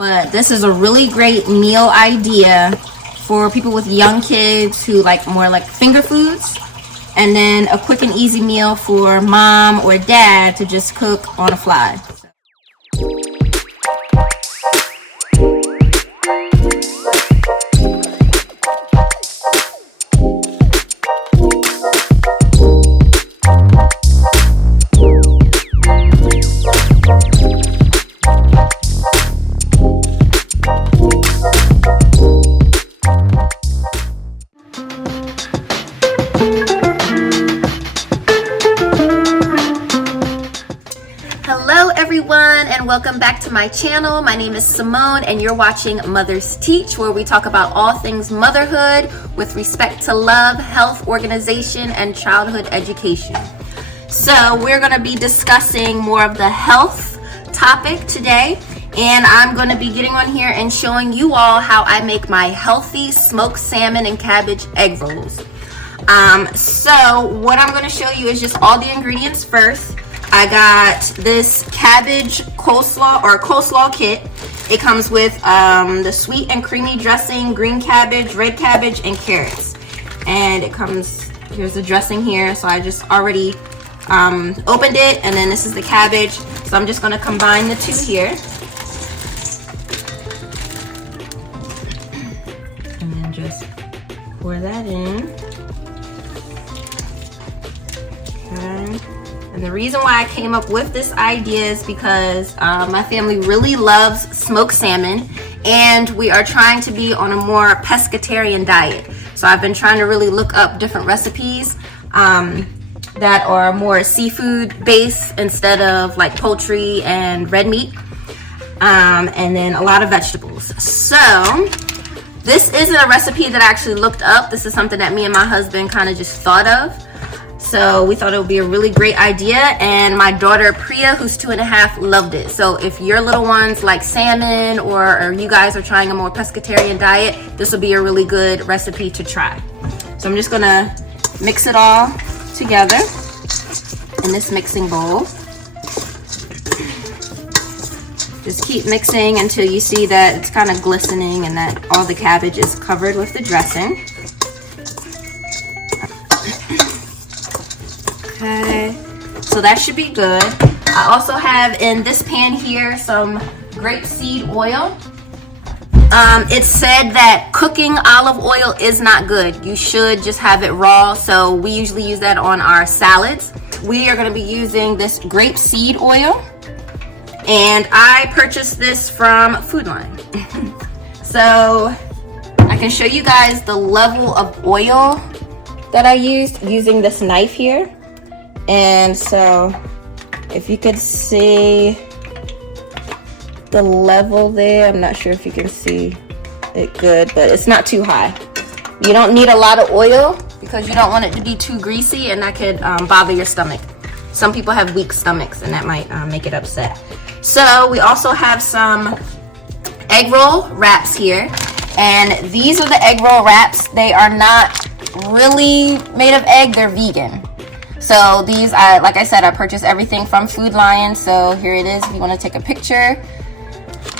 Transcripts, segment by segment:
but this is a really great meal idea for people with young kids who like more like finger foods, and then a quick and easy meal for mom or dad to just cook on the fly. Hello everyone, and welcome back to my channel. My name is Simone and you're watching Mothers Teach, where we talk about all things motherhood with respect to love, health, organization, and childhood education. So we're going to be discussing more of the health topic today, and I'm going to be getting on here and showing you all how I make my healthy smoked salmon and cabbage egg rolls. So what I'm going to show you is just all the ingredients first. I got this cabbage coleslaw or coleslaw kit. It comes with the sweet and creamy dressing, green cabbage, red cabbage, and carrots. And it comes, here's the dressing here. So I just already opened it, and then this is the cabbage. So I'm just going to combine the two here. And then just pour that in. Okay. And the reason why I came up with this idea is because my family really loves smoked salmon, and we are trying to be on a more pescatarian diet. So I've been trying to really look up different recipes that are more seafood based instead of like poultry and red meat, and then a lot of vegetables. So this isn't a recipe that I actually looked up. This is something that me and my husband kind of just thought of. So we thought it would be a really great idea, and my daughter Priya, who's 2.5, loved it. So if your little ones like salmon, or you guys are trying a more pescatarian diet, this will be a really good recipe to try. So I'm just gonna mix it all together in this mixing bowl. Just keep mixing until you see that it's kind of glistening and that all the cabbage is covered with the dressing. Okay, so that should be good. I also have in this pan here some grape seed oil. It said that cooking olive oil is not good. You should just have it raw. So we usually use that on our salads. We are going to be using this grape seed oil, and I purchased this from Food Line. So I can show you guys the level of oil that I used using this knife here. And so if you could see the level there, I'm not sure if you can see it good, but it's not too high. You don't need a lot of oil because you don't want it to be too greasy, and that could bother your stomach. Some people have weak stomachs, and that might make it upset. So we also have some egg roll wraps here, and these are the egg roll wraps. They are not really made of egg, they're vegan. So these, like I said, I purchased everything from Food Lion. So here it is if you want to take a picture.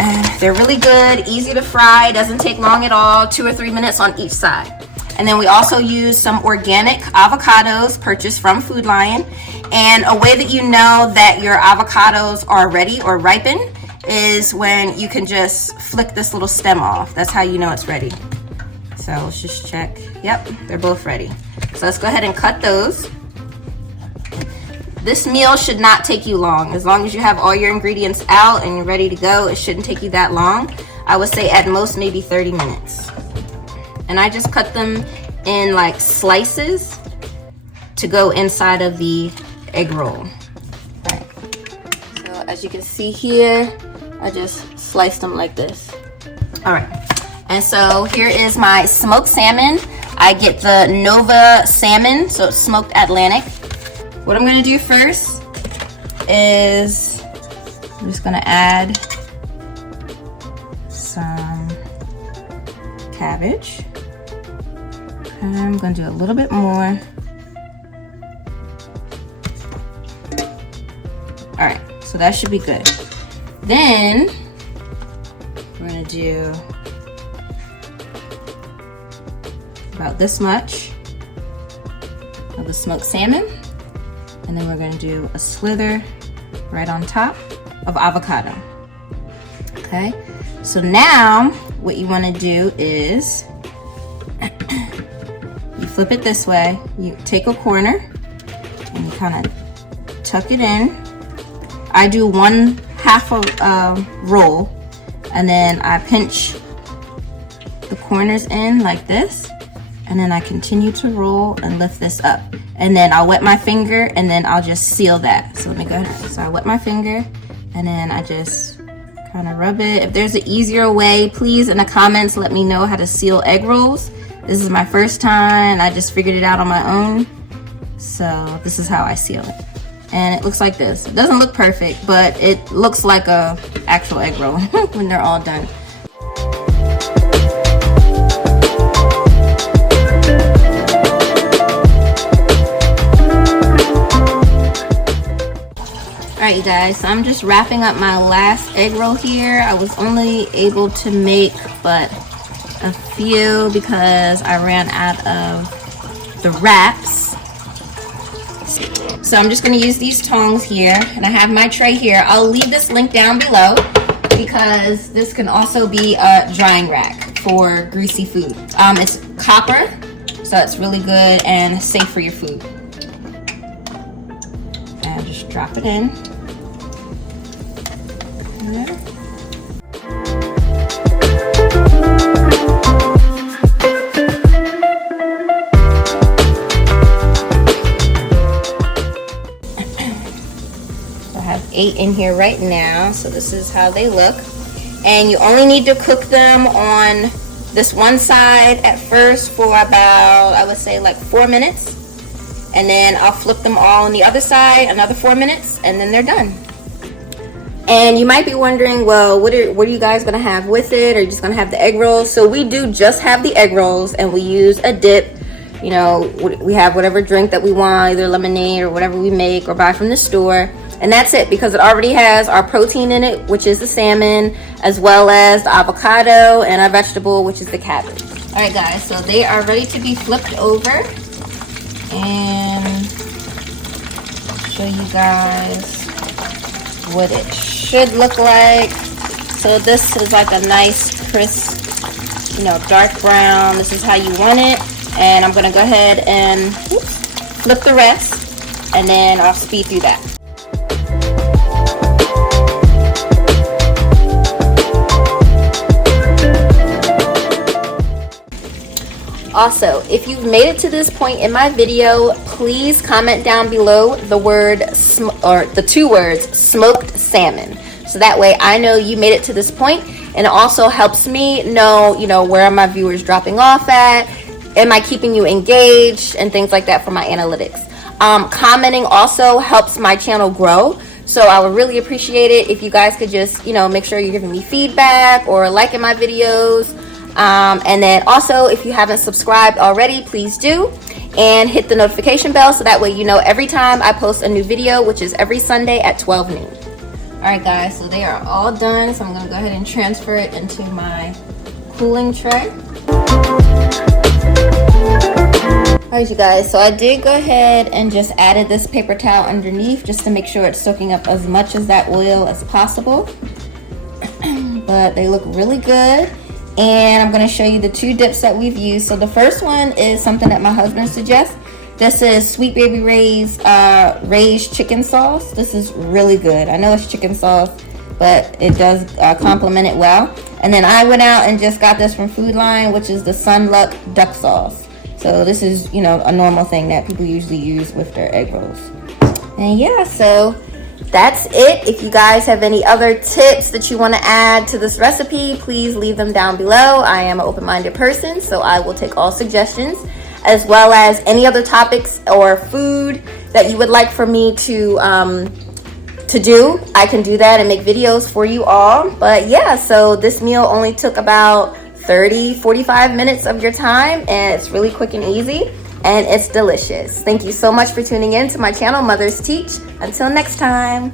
And they're really good, easy to fry, doesn't take long at all, 2 or 3 minutes on each side. And then we also use some organic avocados purchased from Food Lion. And a way that you know that your avocados are ready or ripened is when you can just flick this little stem off. That's how you know it's ready. So let's just check. Yep, they're both ready. So let's go ahead and cut those. This meal should not take you long. As long as you have all your ingredients out and you're ready to go, it shouldn't take you that long. I would say at most maybe 30 minutes. And I just cut them in like slices to go inside of the egg roll. So as you can see here, I just sliced them like this. All right, and so here is my smoked salmon. I get the Nova salmon, so it's smoked Atlantic. What I'm gonna do first is I'm just gonna add some cabbage. I'm gonna do a little bit more. All right, so that should be good. Then We're gonna do about this much of the smoked salmon, and then we're gonna do a slither right on top of avocado. Okay, so now what you want to do is you flip it this way, you take a corner and you kind of tuck it in. I do 1/2 of roll, and then I pinch the corners in like this, and then I continue to roll and lift this up. And then I'll wet my finger, and then I'll just seal that. So let me go ahead. So I wet my finger, and then I just kind of rub it. If there's an easier way, please in the comments let me know how to seal egg rolls. This is my first time. I just figured it out on my own. So this is how I seal it. And it looks like this. It doesn't look perfect, but it looks like a actual egg roll when they're all done. Alright you guys, so I'm just wrapping up my last egg roll here. I was only able to make but a few because I ran out of the wraps. So I'm just going to use these tongs here, and I have my tray here. I'll leave this link down below because this can also be a drying rack for greasy food. It's copper, so it's really good and safe for your food. And just drop it in. There. So I have 8 in here right now, so this is how they look. And you only need to cook them on this one side at first for about, I would say, like 4 minutes. And then I'll flip them all on the other side, another 4 minutes, and then they're done. And you might be wondering, well, what are you guys gonna have with it? Are you just gonna have the egg rolls? So we do just have the egg rolls, and we use a dip. You know, we have whatever drink that we want, either lemonade or whatever we make or buy from the store. And that's it, because it already has our protein in it, which is the salmon, as well as the avocado, and our vegetable, which is the cabbage. All right, guys, so they are ready to be flipped over. And I'll show you guys what it should look like. So this is like a nice crisp, you know, dark brown. This is how you want it. And I'm gonna go ahead and flip the rest, and then I'll speed through that. Also, if you've made it to this point in my video, please comment down below the word or the 2 words smoked salmon, so that way I know you made it to this point, and it also helps me know, you know, where are my viewers dropping off at, am I keeping you engaged, and things like that for my analytics. Commenting also helps my channel grow, so I would really appreciate it if you guys could just, you know, make sure you're giving me feedback or liking my videos. And then also, if you haven't subscribed already, please do, and hit the notification bell so that way you know every time I post a new video, which is every Sunday at 12 noon. Alright guys, so they are all done, so I'm going to go ahead and transfer it into my cooling tray. Alright you guys, so I did go ahead and just added this paper towel underneath just to make sure it's soaking up as much of that oil as possible. But they look really good. And I'm going to show you the 2 dips that we've used. So the first one is something that my husband suggests. This is Sweet Baby Ray's Ray's chicken sauce. This is really good. I know it's chicken sauce, but it does complement it well. And then I went out and just got this from Food Line, which is the Sunluck duck sauce. So this is, you know, a normal thing that people usually use with their egg rolls. And yeah, so that's it. If you guys have any other tips that you want to add to this recipe, please leave them down below. I am an open-minded person, so I will take all suggestions, as well as any other topics or food that you would like for me to do. I can do that and make videos for you all. But yeah, so this meal only took about 30-45 minutes of your time, and it's really quick and easy. And it's delicious. Thank you so much for tuning in to my channel, Mothers Teach. Until next time.